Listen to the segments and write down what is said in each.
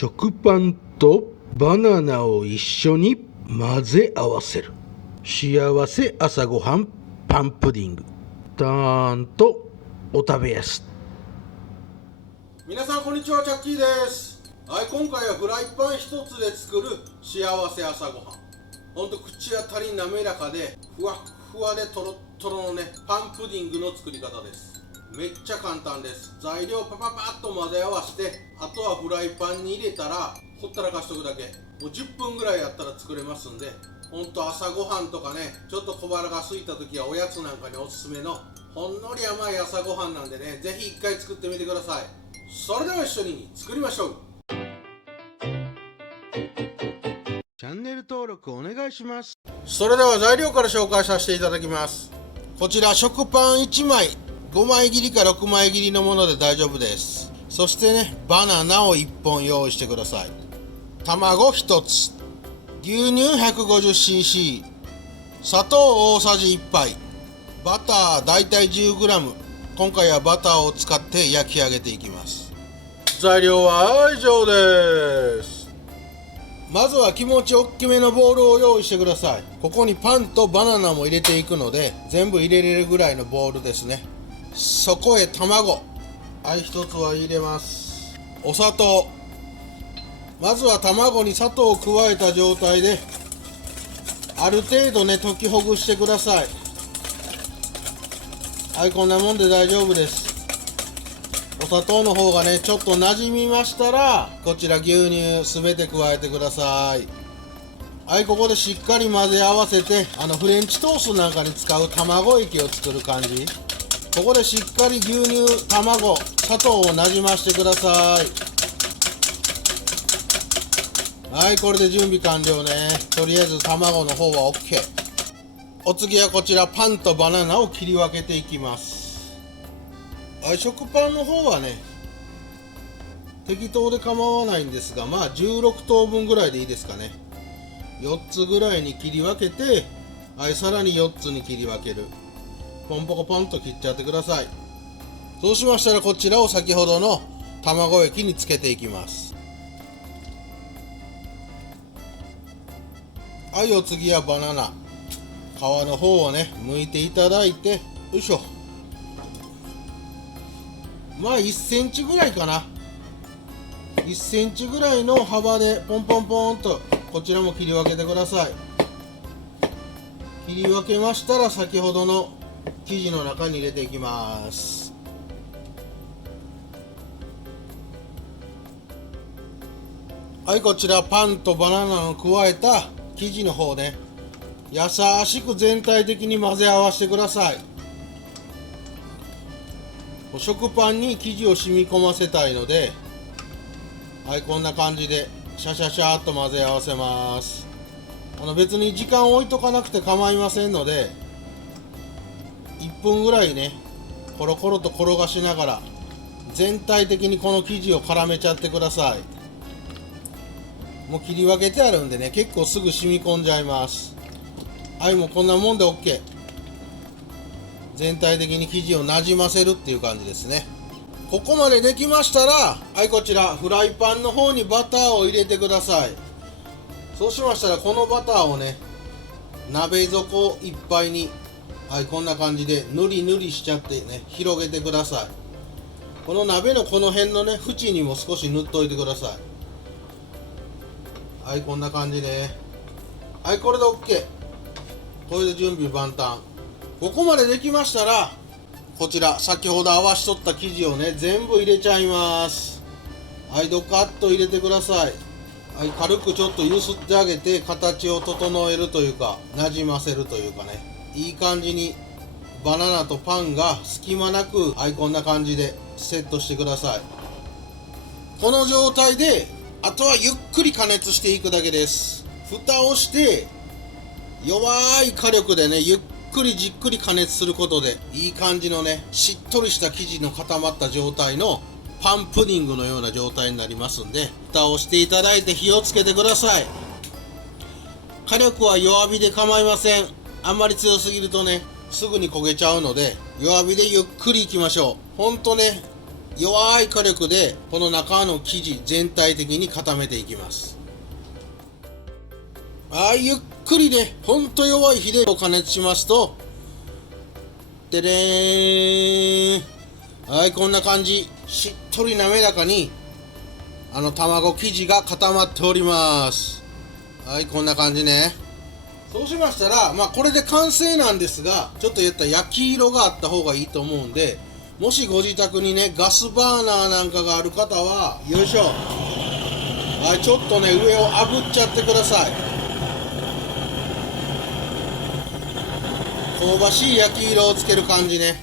食パンとバナナを一緒に混ぜ合わせる幸せ朝ごはんパンプディング。たーんとお食べやす。皆さんこんにちは、チャッキーです。はい、今回はフライパン一つで作る幸せ朝ごはん。ほんと口当たり滑らかでふわっふわでとろっとろのねパンプディングの作り方です。めっちゃ簡単です。材料パパパッと混ぜ合わせて、あとはフライパンに入れたらほったらかしとくだけ。もう10分ぐらいやったら作れますんで、ほんと朝ごはんとかね、ちょっと小腹が空いた時はおやつなんかにおすすめのほんのり甘い朝ごはんなんでね、ぜひ一回作ってみてください。それでは一緒に作りましょう。チャンネル登録お願いします。それでは材料から紹介させていただきます。こちら食パン1枚、5枚切りか6枚切りのもので大丈夫です。そしてね、バナナを1本用意してください。卵1つ、牛乳 150cc、 砂糖大さじ1杯、バターだいたい 10g。 今回はバターを使って焼き上げていきます。材料は以上です。まずは気持ち大きめのボウルを用意してください。ここにパンとバナナも入れていくので、全部入れれるぐらいのボウルですね。そこへ卵、はい一つは入れます。お砂糖、まずは卵に砂糖を加えた状態である程度ね溶きほぐしてください。はい、こんなもんで大丈夫です。お砂糖の方がねちょっと馴染みましたら、こちら牛乳すべて加えてください。はい、ここでしっかり混ぜ合わせて、フレンチトーストなんかに使う卵液を作る感じ。ここでしっかり牛乳、卵、砂糖をなじましてください。はい、これで準備完了ね。とりあえず卵の方は OK。 お次はこちらパンとバナナを切り分けていきます。はい、食パンの方はね適当で構わないんですが、まあ16等分ぐらいでいいですかね。4つぐらいに切り分けて、はい、さらに4つに切り分ける。ポンポコポンと切っちゃってください。そうしましたらこちらを先ほどの卵液につけていきます。はい、お次はバナナ、皮の方をね剥いていただいて、よいしょ、まあ1センチぐらいかな、1センチぐらいの幅でポンポンポンとこちらも切り分けてください。切り分けましたら先ほどの生地の中に入れていきます。はい、こちらパンとバナナを加えた生地の方ね、優しく全体的に混ぜ合わせてください。食パンに生地を染み込ませたいので、はい、こんな感じでシャシャシャーっと混ぜ合わせます。別に時間を置いとかなくて構いませんので、1分ぐらいねコロコロと転がしながら全体的にこの生地を絡めちゃってください。もう切り分けてあるんでね、結構すぐ染み込んじゃいます。はい、もうこんなもんで OK。 全体的に生地をなじませるっていう感じですね。ここまでできましたら、はい、こちらフライパンの方にバターを入れてください。そうしましたらこのバターをね鍋底いっぱいに、はい、こんな感じでぬりぬりしちゃってね広げてください。この鍋のこの辺のね縁にも少し塗っといてください。はい、こんな感じね。はい、これで OK。 これで準備万端。ここまでできましたら、こちら先ほど合わしとった生地をね全部入れちゃいます。はい、ドカッと入れてください。はい、軽くちょっと揺すってあげて形を整えるというか、なじませるというかね、いい感じにバナナとパンが隙間なく、はい、こんな感じでセットしてください。この状態であとはゆっくり加熱していくだけです。蓋をして弱い火力でねゆっくりじっくり加熱することで、いい感じのねしっとりした生地の固まった状態のパンプディングのような状態になりますんで、蓋をしていただいて火をつけてください。火力は弱火で構いません。あんまり強すぎるとねすぐに焦げちゃうので、弱火でゆっくりいきましょう。ほんとね弱い火力でこの中の生地全体的に固めていきます。ゆっくりね、ほんと弱い火で加熱しますと、でれーん、こんな感じ、しっとり滑らかに卵生地が固まっております。こんな感じね。そうしましたら、これで完成なんですが、ちょっと焼き色があった方がいいと思うんで、もしご自宅にね、ガスバーナーなんかがある方は、よいしょ。ちょっとね、上を炙っちゃってください。香ばしい焼き色をつける感じね。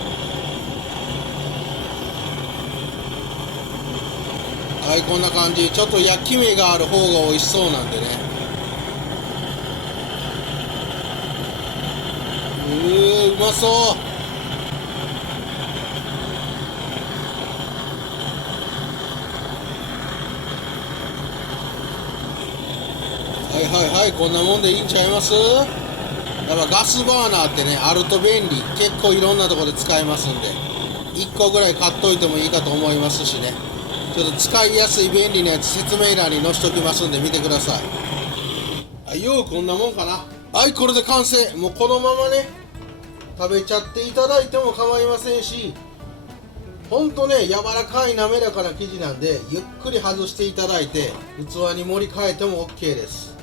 こんな感じ。ちょっと焼き目がある方が美味しそうなんでね。うまそう。こんなもんでいいんちゃいます？やっぱガスバーナーってね、あると便利。結構いろんなところで使えますんで、1個ぐらい買っといてもいいかと思いますしね。ちょっと使いやすい便利なやつ説明欄に載せときますんで見てください。こんなもんかな。これで完成。もうこのままね、食べちゃっていただいても構いませんし、ほんとね、柔らかい滑らかな生地なんで、ゆっくり外していただいて、器に盛り替えても OK です。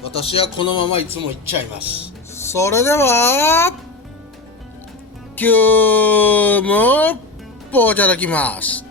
私はこのままいつもいっちゃいます。それでは、今日もいただきます。